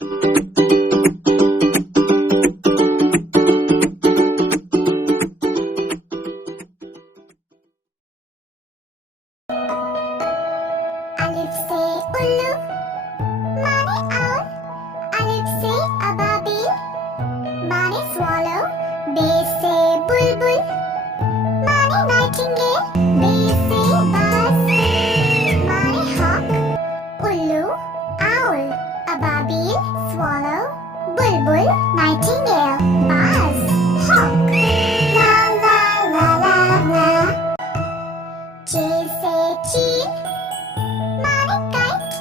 Alif se ullu, mane owl. Alif se ababil, mane swallow. Be se bulbul, mane nightingale. Be se buzz, mane hawk. Ullu, owl. Ababil, swallow. Bulbul, nightingale. Buzz, hawk. La la la la la. J se cheetah, mane kite.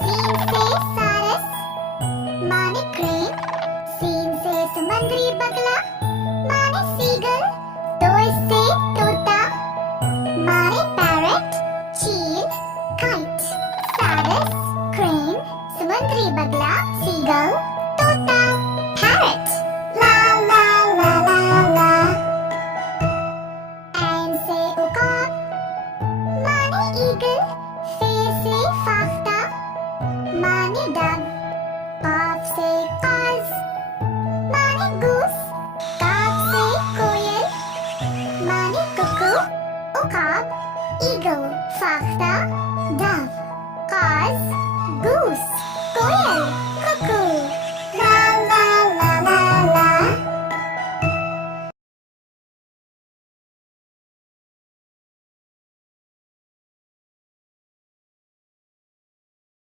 Sin se saras, mane crane. Sin se samandri bagla, mane seagull. Toy se tota, mane parrot. Cheel, kite. Saras, crane. Samandri bagla, seagull. Tota, parrot. La la la la la. Ain se ukab, mane eagle. Fe se fakhta, mane dove. Qaf se qaz, mane goose. Kaaf se koyal, mane cuckoo. Ukab, eagle. Fakhta, dove. Qaz, goose. Koyal.